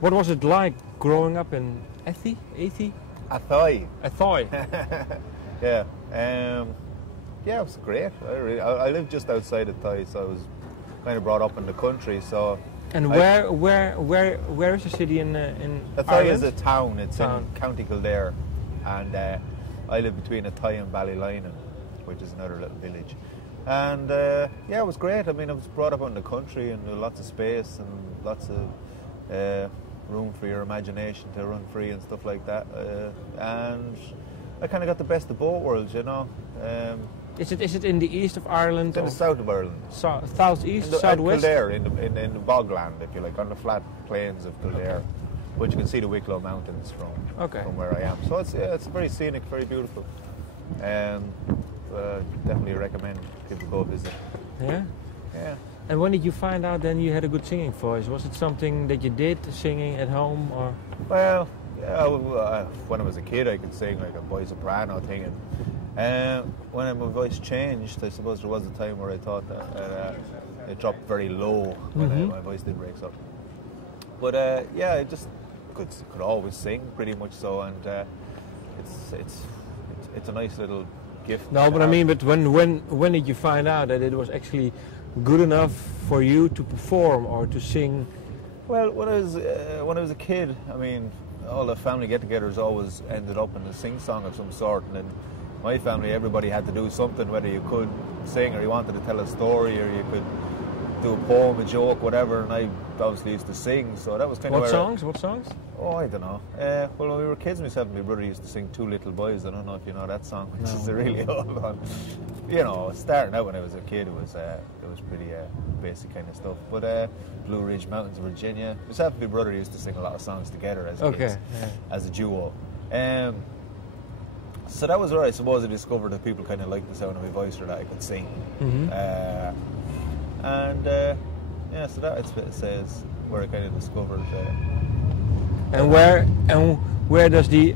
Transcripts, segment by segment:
What was it like growing up in Athay? Athay. Athay. Yeah. Yeah, it was great. I lived just outside Athay, so I was kind of brought up in the country. So. And where is the city in Athay Ireland? is a town. It's in County Kildare, and I live between Athay and Ballylinen, which is another little village. And yeah, it was great. I mean, I was brought up in the country, and there was lots of space and lots of room for your imagination to run free and stuff like that. And I kind of got the best of both worlds, you know. Is it in the east of Ireland? It's in the south of Ireland. Southeast, southwest? Kildare, in the bogland, if you like, on the flat plains of Kildare, which you can see the Wicklow Mountains from where I am. So it's very scenic, very beautiful. Definitely recommend people go visit. Yeah? Yeah. And when did you find out then you had a good singing voice? Was it something that you did, singing at home, or? Well, yeah, when I was a kid I could sing like a boy soprano thing. And when my voice changed, I suppose there was a time where I thought that it dropped very low when my voice did break up. But yeah, I just could always sing pretty much so, and it's a nice little gift. No, but I mean, but when did you find out that it was actually good enough for you to perform or to sing? Well, when I was a kid, I mean, all the family get-togethers always ended up in a sing-song of some sort, and in my family, everybody had to do something, whether you could sing or you wanted to tell a story or you could do a poem, a joke, whatever, and I obviously used to sing, so that was kind of What songs? Oh, I don't know. Well, when we were kids, myself and my brother used to sing Two Little Boys. I don't know if you know that song, which is a really old one. You know, starting out when I was a kid, it was pretty basic kind of stuff. But Blue Ridge Mountains, Virginia. Myself and my brother used to sing a lot of songs together as kids, as a duo. So that was where I suppose I discovered that people kind of liked the sound of my voice or that I could sing. Yeah, so that it says where I kind of discovered. And where does the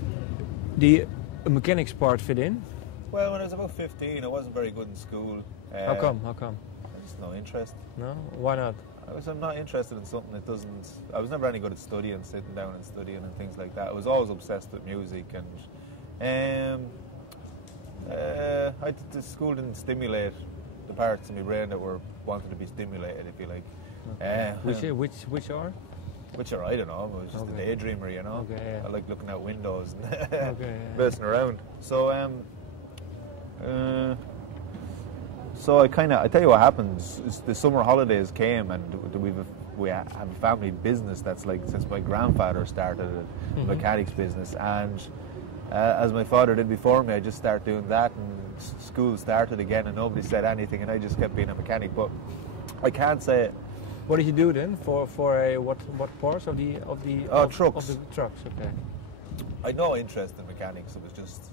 mechanics part fit in? Well, when I was about 15, I wasn't very good in school. How come? Just no interest. No, why not? I'm not interested in something that doesn't. I was never any good at studying, sitting down and studying and things like that. I was always obsessed with music, and the school didn't stimulate the parts of my brain that wanted to be stimulated, if you like. Okay. Which are? Which are, I don't know. I was just a daydreamer, you know. Okay, yeah. I like looking out windows and messing around. So so I tell you what happens. The summer holidays came, and we have a family business that's like since my grandfather started a mechanics business, and as my father did before me, I just started doing that, and school started again, and nobody said anything, and I just kept being a mechanic. But I can't say it. What did you do then for what parts of the trucks? Of the trucks, okay. I had no interest in mechanics. It was just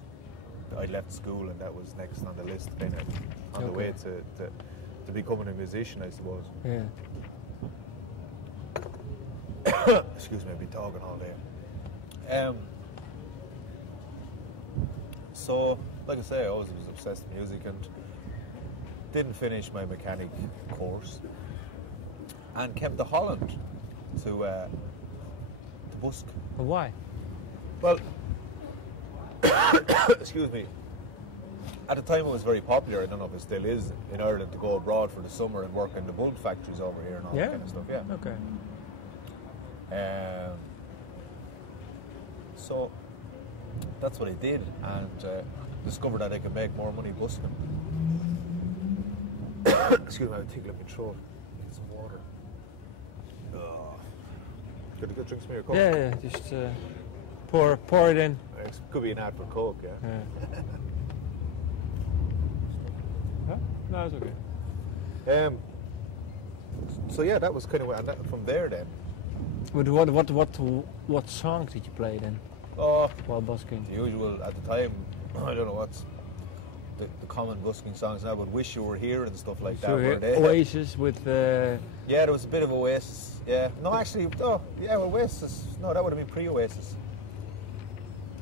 I left school, and that was next on the list, kind of on the way to becoming a musician, I suppose. Yeah. Excuse me, I've been talking all day. So, like I say, I always was obsessed with music and didn't finish my mechanic course, and came to Holland to busk. Why? Well, excuse me. At the time, it was very popular. I don't know if it still is in Ireland to go abroad for the summer and work in the bulb factories over here and all that kind of stuff. Yeah. Okay. So that's what I did, and discovered that I could make more money busking. Excuse me, I think let me throat. Get some water. Could you drink some of your Coke? Yeah, just pour it in. It could be an ad for Coke, yeah. Huh? No, it's okay. So yeah, that was kind of from there then. But what songs did you play then? While busking. The usual at the time. I don't know what's the common busking songs now, but "Wish You Were Here" and stuff like that. Oasis with. Yeah, there was a bit of Oasis. Yeah, no, actually, Oasis. No, that would have been pre-Oasis.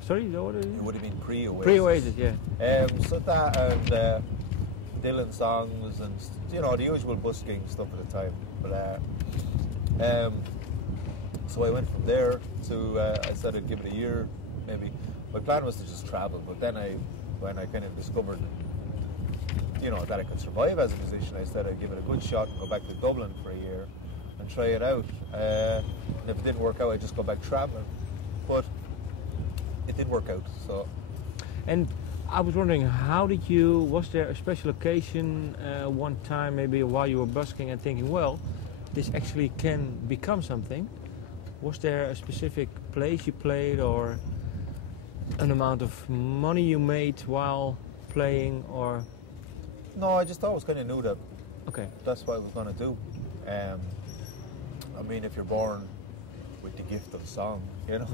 Sorry, what it would have been pre-Oasis. Pre-Oasis, yeah. So that and Dylan songs and the usual busking stuff at the time. But So I went from there to, I said I'd give it a year, maybe. My plan was to just travel, but then when I kind of discovered, that I could survive as a musician, I said I'd give it a good shot and go back to Dublin for a year and try it out. And if it didn't work out, I'd just go back traveling. But it did work out, so. And I was wondering, was there a special occasion one time, maybe while you were busking and thinking, well, this actually can become something? Was there a specific place you played or an amount of money you made while playing, or? No, I just always kind of knew that. Okay. That's what I was going to do. I mean, if you're born with the gift of song, you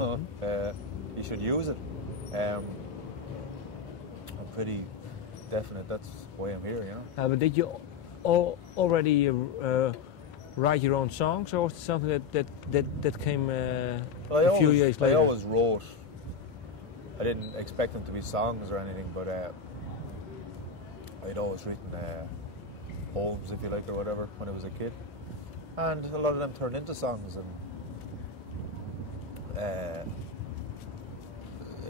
should use it. I'm pretty definite that's why I'm here, But did you already write your own songs, or was it something that came a few years later? I always wrote. I didn't expect them to be songs or anything, but I'd always written poems, if you like, or whatever, when I was a kid. And a lot of them turned into songs, and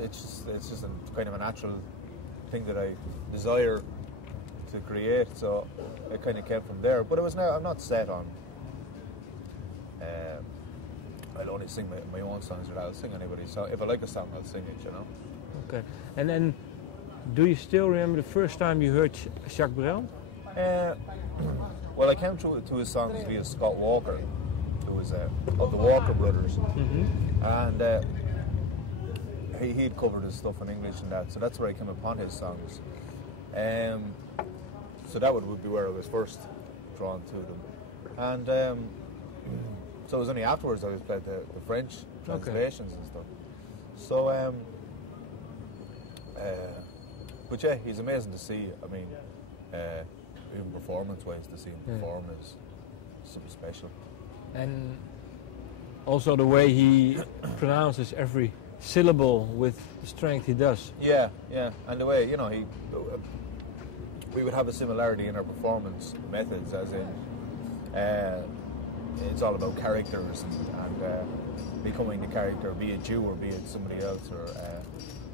it's just a kind of a natural thing that I desire to create, so it kind of came from there. But I'm not set on I'll only sing my own songs, or I'll sing anybody's song. If I like a song, I'll sing it, Okay. And then, do you still remember the first time you heard Jacques Brel? Well, I came to his songs via Scott Walker, who was of the Walker Brothers, and he'd covered his stuff in English and that, so that's where I came upon his songs. So that would be where I was first drawn to them, and so it was only afterwards I was played the French translations and stuff. So, but yeah, he's amazing to see. I mean, even performance-wise, to see him perform is something special. And also the way he pronounces every syllable with the strength he does. Yeah, and the way, we would have a similarity in our performance methods, as in it's all about characters and becoming the character, be it you or be it somebody else, or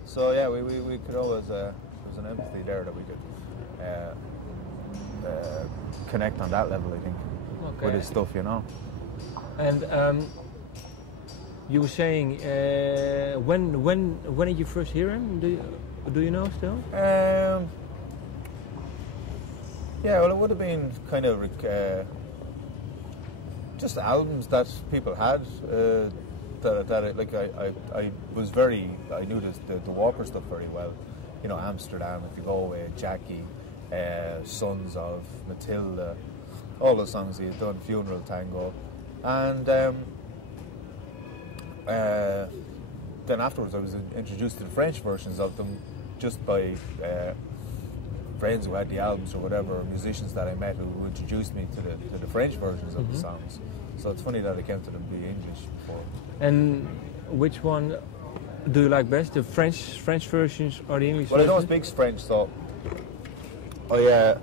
so yeah, we could always there was an empathy there that we could connect on that level, I think, with his stuff, And you were saying, when did you first hear him? Do you know still? Yeah, well, it would have been kind of just albums that people had. I knew the Walker stuff very well. Amsterdam, If You Go Away, Jackie, Sons of, Matilda, all those songs he had done, Funeral Tango, and then afterwards I was introduced to the French versions of them just by friends who had the albums or whatever, or musicians that I met who introduced me to the French versions of the songs. So it's funny that I came to them be English before. And which one do you like best, the French versions or the English versions? Well, I don't speak French, so I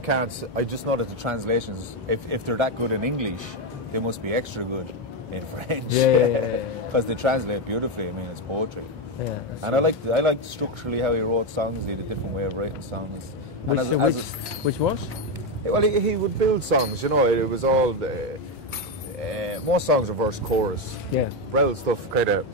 can't. I just know that the translations, if they're that good in English, they must be extra good in French. Yeah. Because they translate beautifully. I mean, it's poetry. Yeah. And I liked structurally how he wrote songs. He had a different way of writing songs. Which was? Well, he would build songs. It was all most songs are verse chorus. Yeah. Brel stuff kind of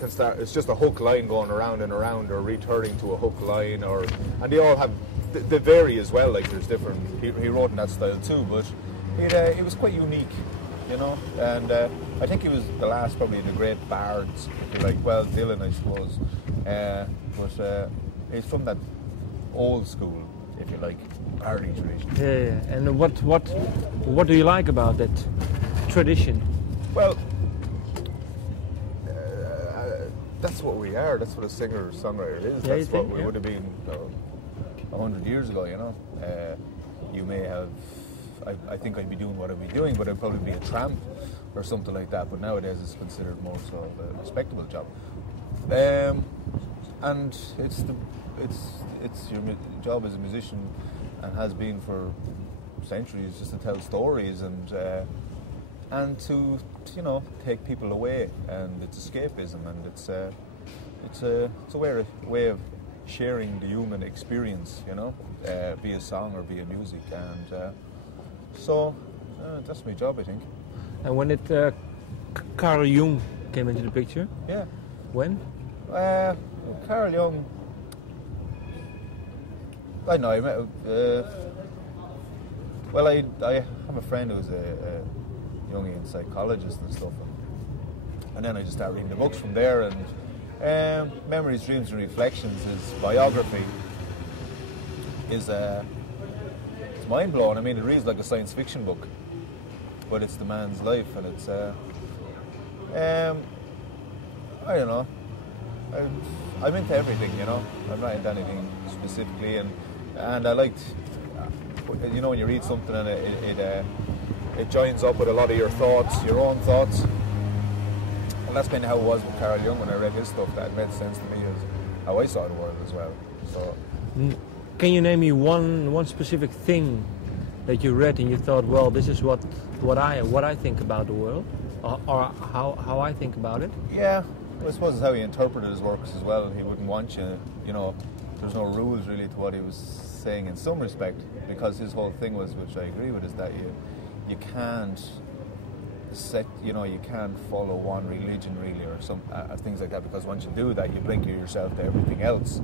can start. It's just a hook line going around and around, or returning to a hook line, and they all have. They vary as well. Like there's different. He wrote in that style too, but it was quite unique, And I think he was the last, probably, of the great bards, if you like. Well, Dylan, I suppose, but he's from that old school, if you like, bardy tradition. Yeah. And what do you like about that tradition? Well, that's what we are. That's what a singer-songwriter is. Yeah, that's what we would have been 100 years ago. You may have. I think I'd be doing what I'd be doing, but I'd probably be a tramp or something like that. But nowadays it's considered more so of a respectable job. And it's your job as a musician, and has been for centuries, just to tell stories and and to you know, take people away, and it's escapism, and it's a way of sharing the human experience, you know, be a song or be a music, and so that's my job, I think. And when did Carl Jung came into the picture? Yeah. When? Carl Jung, I know, I met, well, I have a friend who's a Jungian psychologist and stuff, and then I just started reading the books from there, and Memories, Dreams and Reflections, his biography, is it's mind-blowing. I mean, it reads like a science fiction book, but it's the man's life, and it's I don't know, I'm into everything, you know. I'm not into anything specifically, and I liked, you know, when you read something and it joins up with a lot of your thoughts, your own thoughts. And that's kind of how it was with Carl Jung when I read his stuff. That made sense to me as how I saw the world as well. So, can you name me one specific thing that you read and you thought, well, this is what I think about the world, or how I think about it? Yeah, I suppose it's how he interpreted his works as well. He wouldn't want you, you know, there's no rules really to what he was saying in some respect, because his whole thing was, which I agree with, is that you can't set, you know, you can't follow one religion really, or some things like that, because once you do that, you blink yourself to everything else.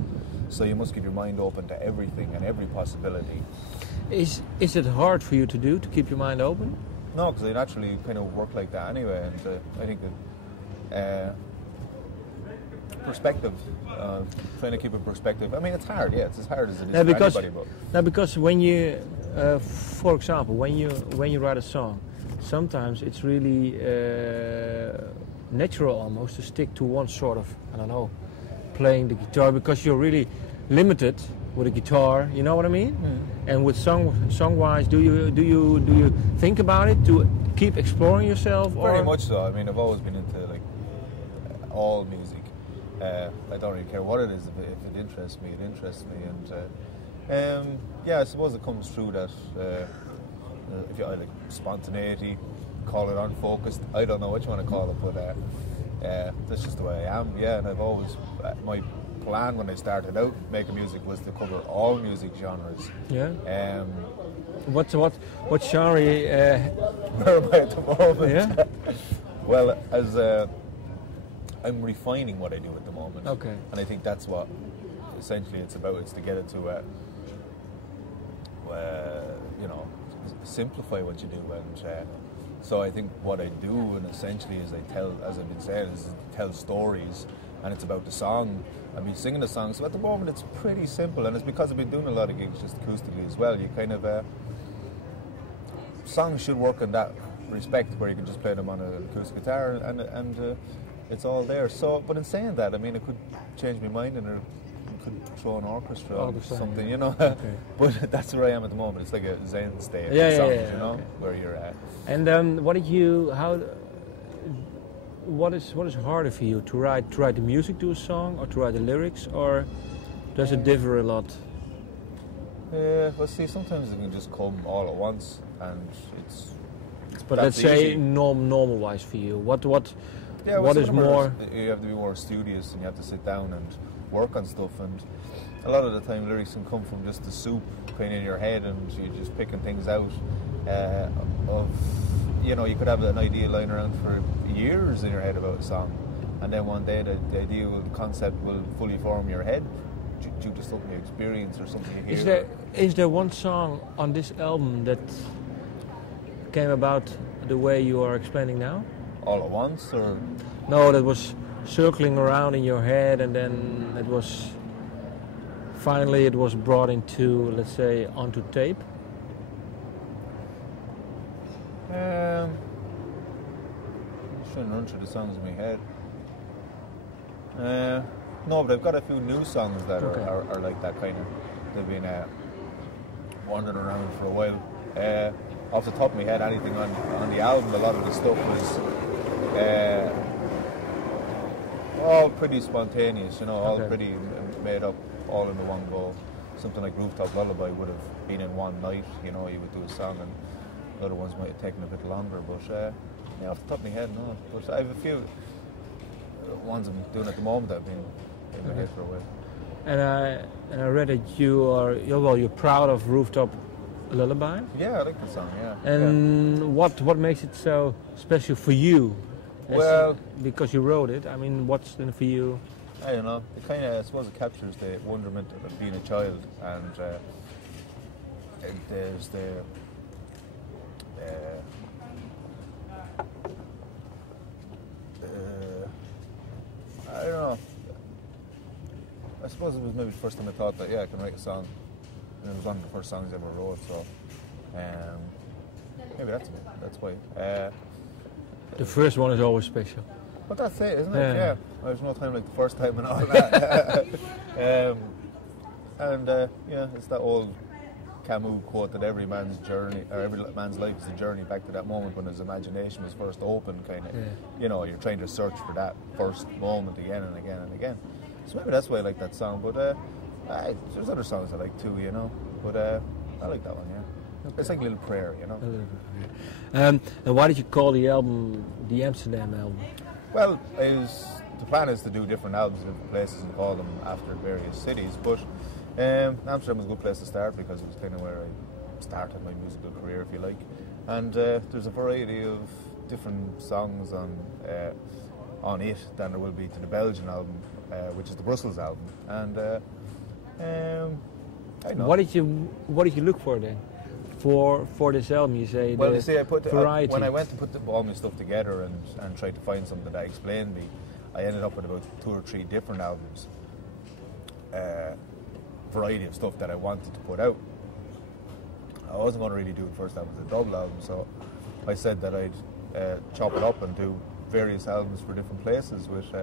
So you must keep your mind open to everything and every possibility. Is it hard for you to do, to keep your mind open? No, because I naturally kind of work like that anyway, and I think that perspective, trying to keep a perspective. I mean, it's hard, yeah, it's as hard as it is for anybody. But now, because when you, for example, when you write a song, sometimes it's really natural almost to stick to one sort of, I don't know, playing the guitar, because you're really limited with a guitar. You know what I mean? Mm. And with song-wise, do you think about it to keep exploring yourself? Very much so. I mean, I've always been into like all music. I don't really care what it is. If it interests me, it interests me. And yeah, I suppose it comes through that if you like spontaneity, call it unfocused. I don't know what you want to call it, but that's just the way I am. Yeah, and I've always my plan when I started out making music was to cover all music genres. Yeah. What genre? Where am I at the moment? Yeah. Well, as I'm refining what I do at the moment. Okay. And I think that's what essentially it's about. It's to get it to, you know, simplify what you do. And so I think what I do, and essentially, is I tell, as I've been saying, is tell stories, and it's about the song. I've been singing the song, so at the moment it's pretty simple, and it's because I've been doing a lot of gigs just acoustically as well. You kind of songs should work in that respect, where you can just play them on an acoustic guitar, and it's all there. So, but in saying that, I mean, it could change my mind, and it could throw an orchestra or something, you know. Okay. But that's where I am at the moment. It's like a Zen state of songs, you know, okay. Where you're at. And what is harder for you, to write the music to a song, or to write the lyrics, or does it differ a lot? Well, see, sometimes it can just come all at once, and it's. But let's say normal wise for you, what is more? You have to be more studious, and you have to sit down and work on stuff, and a lot of the time lyrics can come from just the soup kind of in your head, and you're just picking things out of, you know, you could have an idea lying around for years in your head about a song, and then one day the idea, the concept will fully form your head due to something you experience or something you hear. Is there one song on this album that came about the way you are explaining now? All at once, or? No, that was circling around in your head, and then it was finally brought into, let's say, onto tape. I'm just trying to run through the songs in my head. No, but I've got a few new songs that are like that kind of. They've been wandering around for a while. Off the top of my head, anything on the album, a lot of the stuff was all pretty spontaneous, you know, all pretty made up, all in the one go. Something like Rooftop Lullaby would have been in one night, you know, you would do a song, and other ones might have taken a bit longer, but Yeah, off the top of my head, no. But I have a few ones I'm doing at the moment that have been in my head for a while. And I read that you're proud of Rooftop Lullaby. Yeah, I like the song. Yeah. And what makes it so special for you? Well, because you wrote it. I mean, what's in it for you? I don't know. It kind of, I suppose, it captures the wonderment of being a child, and there's the I don't know. I suppose it was maybe the first time I thought that I can write a song, and it was one of the first songs I ever wrote. So maybe that's why. The first one is always special. But that's it, isn't it? Yeah. There's no time like the first time and all that. It's that old Camus quote that every man's journey, or every man's life is a journey back to that moment when his imagination was first open, kind of. Yeah. You're trying to search for that first moment again and again and again. So maybe that's why I like that song. But there's other songs I like too, But I like that one, yeah. Okay. It's like a little prayer, And why did you call the album the Amsterdam Album? Well, the plan is to do different albums in different places and call them after various cities. But Amsterdam was a good place to start because it was kind of where I started my musical career, if you like. And there's a variety of different songs on it than there will be to the Belgian album, which is the Brussels album. And I know. What did you look for then? For this album, you say. Well, you see, variety. When I went to put all my stuff together and tried to find something that explained me, I ended up with about 2 or 3 different albums, variety of stuff that I wanted to put out. I wasn't going to really do it first album as a double album, so I said that I'd chop it up and do various albums for different places with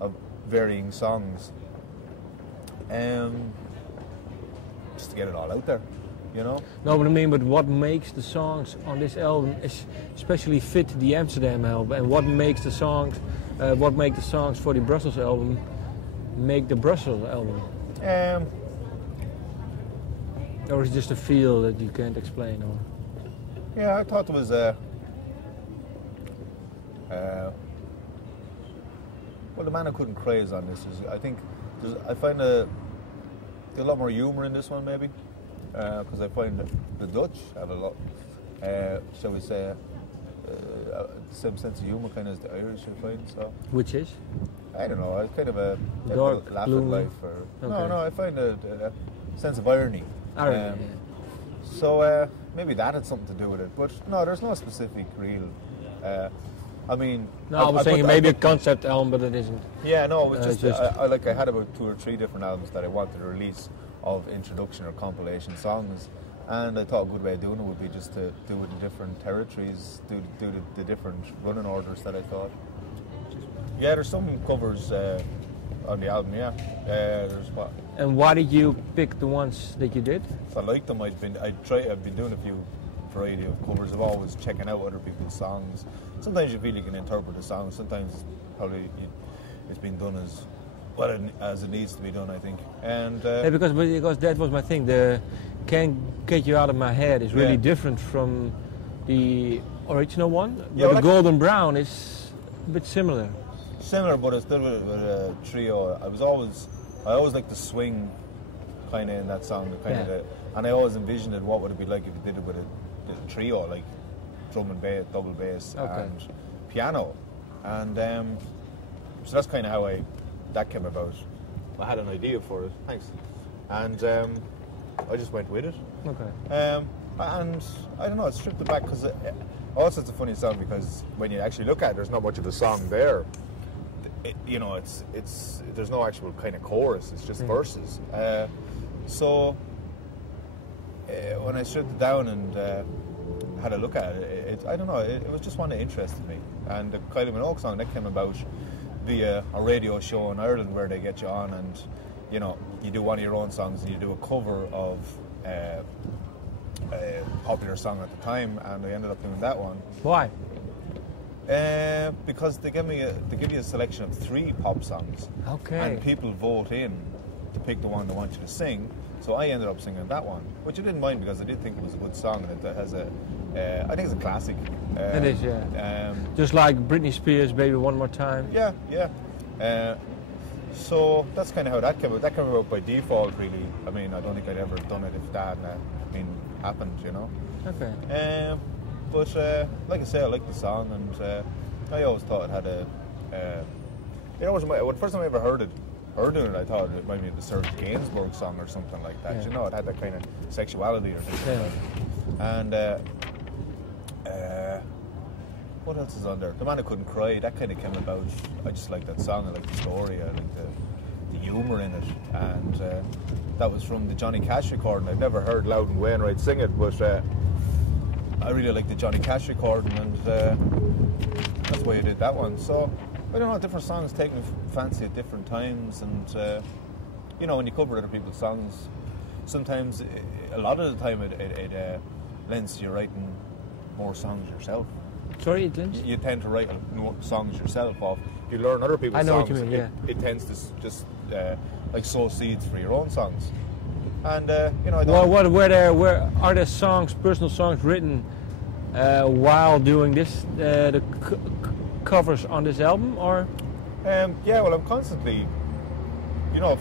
of varying songs, just to get it all out there. No, but I mean, what makes the songs on this album especially fit the Amsterdam album, and what makes the songs for the Brussels album make the Brussels album? Or is it just a feel that you can't explain? Or? Yeah, I thought there was well, the man who couldn't cry is on this. I think I find a lot more humour in this one, maybe. Because I find that the Dutch have a lot, shall we say, the same sense of humour kind of as the Irish, I find. So. Which is? I don't know. It's kind of a dark, laugh at life. Or, okay. No, I find a sense of irony. Yeah. So maybe that had something to do with it. But no, there's no specific real. I mean, no, I was saying maybe a concept album, but it isn't. Yeah, no, it was just I had about 2 or 3 different albums that I wanted to release of introduction or compilation songs, and I thought a good way of doing it would be just to do it in different territories, do the different running orders that I thought. Yeah, there's some covers on the album. Yeah, there's what. And why did you pick the ones that you did? I liked them. I've been doing a few variety of covers. I'm always checking out other people's songs. Sometimes you feel you can interpret a song. Sometimes it's been done as it needs to be done, I think. And because that was my thing. The Can't Get You Out of My Head is really different from the original one. Yeah, but the Golden Brown is a bit similar. Similar, but it's still with a trio. I always liked the swing kind of in that song, and I always envisioned what would it be like if you did it with a trio, like drum and bass, double bass, and piano. And so that's kind of how that came about. I had an idea for it. Thanks. And I just went with it. Okay. And I don't know, I stripped it back because also it's a funny song because when you actually look at it, there's not much of the song there. It's there's no actual kind of chorus. It's just verses. So when I stripped it down and had a look at it, I don't know. It was just one that interested me. And the Kylie Minogue song that came about via a radio show in Ireland where they get you on and you do one of your own songs and you do a cover of a popular song at the time, and I ended up doing that one. Why? Because they give you a selection of 3 pop songs. Okay. And people vote in to pick the one they want you to sing. So I ended up singing that one, which I didn't mind because I did think it was a good song, and it has I think it's a classic. It is, yeah. Just like Britney Spears' Baby One More Time. Yeah, yeah. So that's kind of how that came out. That came about by default, really. I mean, I don't think I'd ever done it if that happened, you know. Okay. But like I say, I like the song, and I always thought it had when first time I ever heard it, I thought it might be the Serge Gainsbourg song or something like that. Yeah. You know, it had that kind of sexuality or something. Yeah. And what else is on there? The Man Who Couldn't Cry. That kind of came about. I just like that song. I like the story. I like the humour in it. And that was from the Johnny Cash recording. I've never heard Loudon Wainwright sing it, but I really like the Johnny Cash recording, and that's why I did that one. So I don't know, different songs take me fancy at different times, and you know, when you cover other people's songs, sometimes, a lot of the time, it lends to you writing more songs yourself. Sorry, it lends? You tend to write more songs yourself off. You learn other people's songs. I know what you mean, yeah. It tends to just like sow seeds for your own songs. And you know, I don't. Well, where are there songs, personal songs written while doing this, the covers on this album, or? Yeah, well, I'm constantly, you know,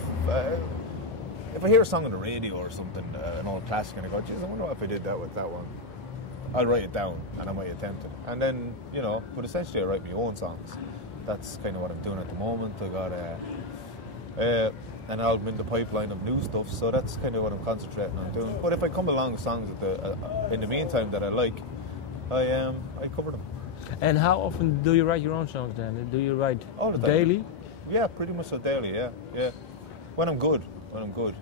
if I hear a song on the radio or something, an old classic, and I go, geez, I wonder if I did that with that one. I'll write it down, and I might attempt it. And then, you know, but essentially I write my own songs. That's kind of what I'm doing at the moment. I got an album in the pipeline of new stuff, so that's kind of what I'm concentrating on doing. But if I come along with songs in the meantime that I like, I cover them. And how often do you write your own songs then? Do you write all the time. Daily? Yeah, pretty much so daily, yeah. When I'm good.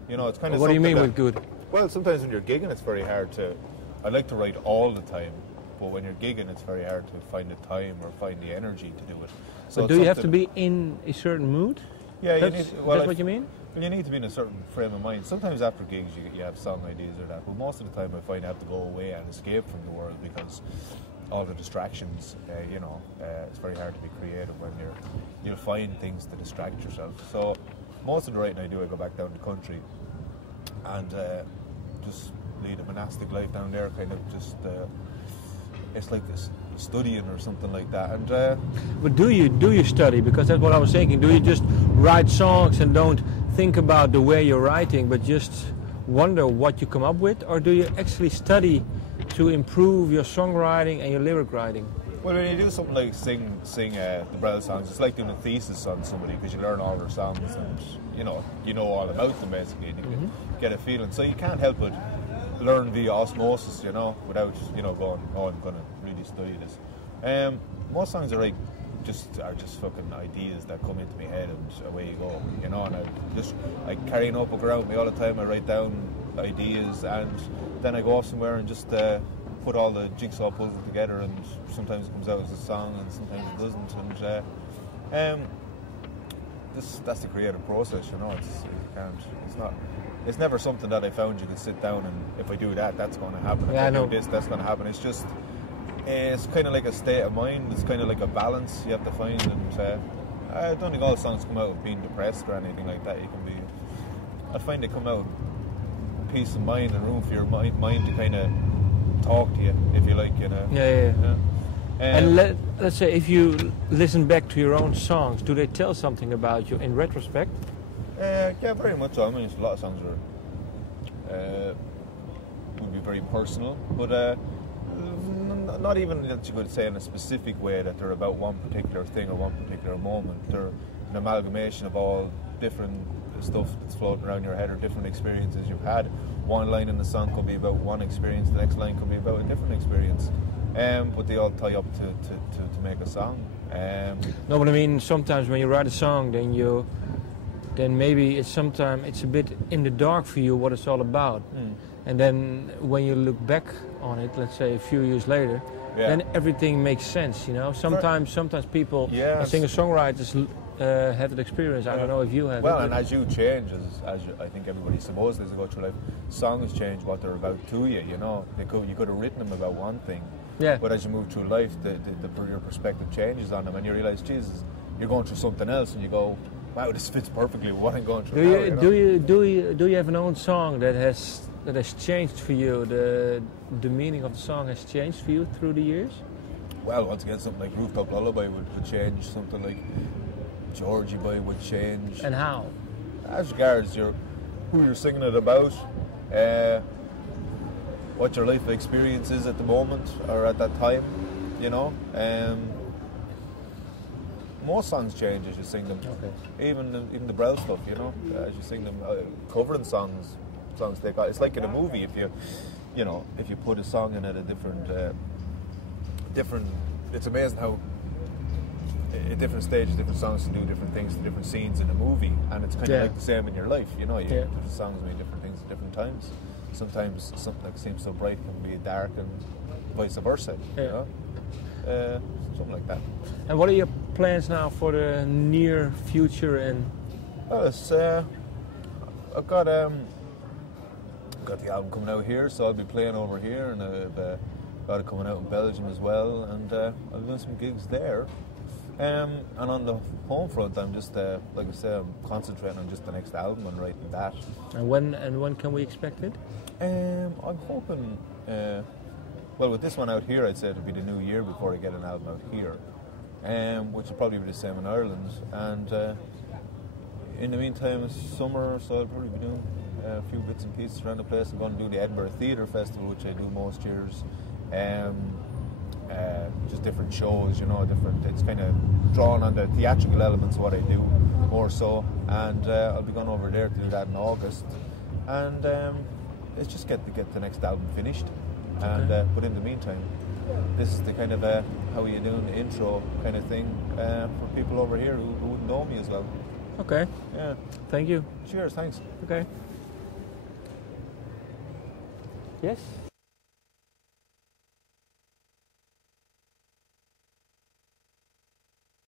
You know, it's kind of. What do you mean with good? Well, sometimes when you're gigging, it's very hard to. I like to write all the time, but when you're gigging, it's very hard to find the time or find the energy to do it. So but do you have to be in a certain mood? Yeah, that's what you mean? Well, you need to be in a certain frame of mind. Sometimes after gigs, you have song ideas or that, but most of the time, I find I have to go away and escape from the world because all the distractions. You know, it's very hard to be creative when you'll find things to distract yourself. So most of the writing I do, I go back down the country and just lead a monastic life down there, kind of just it's like this studying or something like that. And but do you study? Because that's what I was thinking. Do you just write songs and don't think about the way you're writing, but just wonder what you come up with, or do you actually study to improve your songwriting and your lyric writing? Well, when you do something like sing the Brel songs, it's like doing a thesis on somebody, because you learn all their songs and you know all about them basically, and you can get a feeling. So you can't help but learn via osmosis, you know, without going, oh, I'm going to really study this. Most songs I write are just fucking ideas that come into my head, and away you go, you know. And I carry a notebook around me all the time. I write down ideas, and then I go off somewhere and just put all the jigsaw puzzles together, and sometimes it comes out as a song and sometimes it doesn't, and that's the creative process, you know. It's never something that I found you could sit down and if I do that, that's going to happen. If I do this, that's going to happen. It's just it's kind of like a state of mind. It's kind of like a balance you have to find, and I don't think all songs come out of being depressed or anything like that. I find they come out with peace of mind and room for your mind to kind of talk to you, if you like, you know. Yeah. And let's say if you listen back to your own songs, do they tell something about you in retrospect? Yeah, very much so. I mean, a lot of songs would be very personal, but not even that you could say in a specific way that they're about one particular thing or one particular moment. They're an amalgamation of all different stuff that's floating around your head or different experiences you've had. One line in the song could be about one experience, the next line could be about a different experience, but they all tie up to make a song. No, but I mean, sometimes when you write a song, then maybe it's a bit in the dark for you what it's all about. And then when you look back on it, let's say a few years later, then everything makes sense, you know. Sometimes people, singer-songwriters have that experience. I don't know if you have. Well, and as you change, as I think everybody supposes as they go through life, songs change what they're about to you, you know. You could have written them about one thing, but as you move through life, your perspective changes on them, and you realise, Jesus, you're going through something else, and you go, wow, this fits perfectly with what I'm going Do through now, you know? do you have an own song that has changed for you? The meaning of the song has changed for you through the years? Well, once again, something like Rooftop Lullaby would change. Something like Georgie Boy would change. And how? As regards who you're singing it about, what your life experience is at the moment or at that time, you know. Most songs change as you sing them. Okay. Even the Brel stuff, you know, as you sing them, covering songs take on. It's like in a movie, if you put a song in at a different. It's amazing how at different stages, different songs can do different things to different scenes in a movie, and it's kind of like the same in your life. You know, different songs mean different things at different times. Sometimes something that seems so bright can be dark, and vice versa. You know, something like that. And what are your plans now for the near future? And I've got the album coming out here, so I'll be playing over here, and I've got it coming out in Belgium as well, and I'll be doing some gigs there. And on the home front, I'm just like I say, I'm concentrating on just the next album and writing that. And when can we expect it? I'm hoping. Well, with this one out here, I'd say it'll be the new year before I get an album out here, which will probably be the same in Ireland. And in the meantime, it's summer, so I'll probably be doing a few bits and pieces around the place. I'm going to do the Edinburgh Theatre Festival, which I do most years. Just different shows, you know, it's kind of drawn on the theatrical elements of what I do more so. And I'll be going over there to do that in August. And it's just get the next album finished. And but in the meantime, this is the kind of how you doing the intro kind of thing for people over here who wouldn't know me as well. Okay. Yeah. Thank you. Cheers. Thanks. Okay. Yes.